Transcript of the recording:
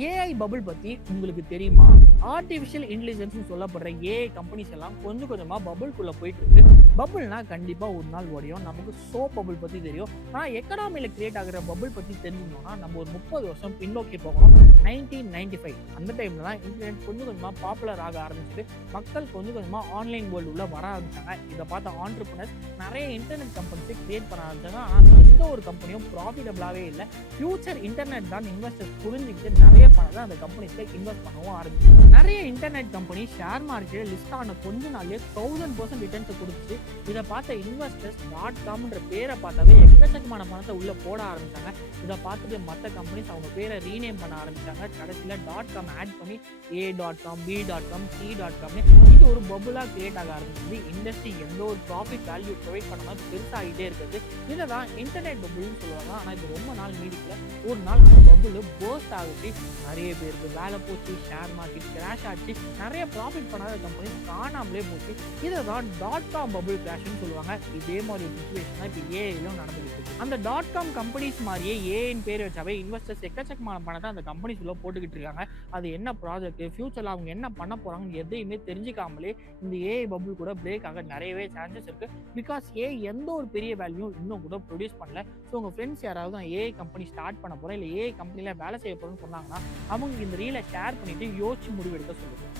AI bubble பத்தி உங்களுக்கு தெரியுமா? ஆர்டிஃபிஷியல் இன்டெலிஜென்ஸ்னு சொல்லப்படுற ஏஐ கம்பெனிஸ் எல்லாம் கொஞ்சம் கொஞ்சமா பபுள்குள்ள போயிட்டு இருக்கு. பபுள்னா கண்டிப்பா ஒரு நாள் உடையும். நமக்கு சோப் பபுள் பத்தி தெரியும். ஆனா எக்கனாமில கிரியேட் ஆகுற பபுள் பத்தி தெரிஞ்சுக்கணும்னா நம்ம ஒரு 30 வருஷம் பின்னோக்கி போகணும். 1995 அந்த டைம்ல தான் இன்டர்நெட் கொஞ்சம் கொஞ்சமா பாப்புலர் ஆக ஆரம்பிச்சது. மக்கள் கொஞ்சம் கொஞ்சமா ஆன்லைன் வேர்ல்டு உள்ள வர ஆரம்பிச்சாங்க. இதை பார்த்த ஆண்டர்பிரினர்ஸ் நிறைய இன்டர்நெட் கம்பெனிஸை கிரியேட் பண்ண ஆரம்பிச்சாங்க. ஆனா எந்த ஒரு கம்பெனியும் ப்ராஃபிட்டபிளாவே இல்லை. ஃபியூச்சர் இன்டர்நெட் தான் இன்வெஸ்டர்ஸ் புரிஞ்சுக்கிட்டு நிறைய பணத்தை அந்த கம்பெனிஸ்ல இன்வெஸ்ட் பண்ணவும் ஆரம்பிச்சு. நிறைய internet company share market list ஆன கொஞ்ச நாள்லயே 1000% ரிட்டர்ன்ஸ் கொடுத்து இதை பார்த்த இன்வெஸ்டர்ஸ் .comன்ற பேரை பார்த்தாவே எக்கச்சக்கமான பணத்தை உள்ள போட ஆரம்பிச்சாங்க. இதை பார்த்துட்டு மற்ற கம்பெனிஸ் அவங்க பேரை ரீநேம் பண்ண ஆரம்பிச்சாங்க. கடைசியில .com ஆட் பண்ணி A.com, B.com, C.com இது ஒரு பபுலா கிரியேட் ஆக ஆரம்பிச்சது. இண்டஸ்ட்ரி எந்த ஒரு ப்ராஃபிட் வேல்யூ ப்ரொவைட் பண்ணாமல் பெருசாகிட்டே இருக்குது. இதை தான் இன்டர்நெட் பபுள்னு சொல்லுவாங்க. ஆனால் இது ரொம்ப நாள் நீடிக்கல. ஒரு நாள் அந்த பபுள் போஸ்ட் ஆகுது. நிறைய பேருக்கு வேலை போச்சு, ஷேர் மார்க்கெட் கிராஷ் ஆச்சு, நிறைய ப்ராஃபிட் பண்ணாத கம்பெனி காணாமலே போச்சு. இதை தான் .com பபுள் கிராஷ்னு சொல்லுவாங்க. இதே மாதிரி ஒரு சுச்சுவேஷன் தான் இப்போ ஏஐலும் நடந்துகிட்டு இருக்கு. அந்த .com கம்பெனிஸ் மாதிரியே ஏஐன்னு பேர் வச்சாவே இன்வெஸ்டர்ஸ் எக்கச்சக்கமான பணத்தை அந்த கம்பெனிஸ் உள்ள போட்டுக்கிட்டு இருக்காங்க. அது என்ன ப்ராஜெக்ட், ஃபியூச்சர்ல அவங்க என்ன பண்ண போறாங்கன்னு எதையுமே தெரிஞ்சுக்காமலே இந்த ஏஐ பபுள் கூட பிரேக் ஆக நிறையவே சான்சஸ் இருக்கு. பிகாஸ் ஏஐ எந்த ஒரு பெரிய வேல்யூ இன்னும் கூட ப்ரொடியூஸ் பண்ணல. ஸோ உங்க ஃப்ரெண்ட்ஸ் யாராவது நான் ஏஐ கம்பெனி ஸ்டார்ட் பண்ண போறேன், இல்லை ஏஐ கம்பெனில வேலை செய்ய போறேன்னு சொன்னாங்கன்னா அவங்க இந்த ரீலை ஷேர் பண்ணிட்டு யோசிச்சு முடிவெடுக்க சொல்லுங்க.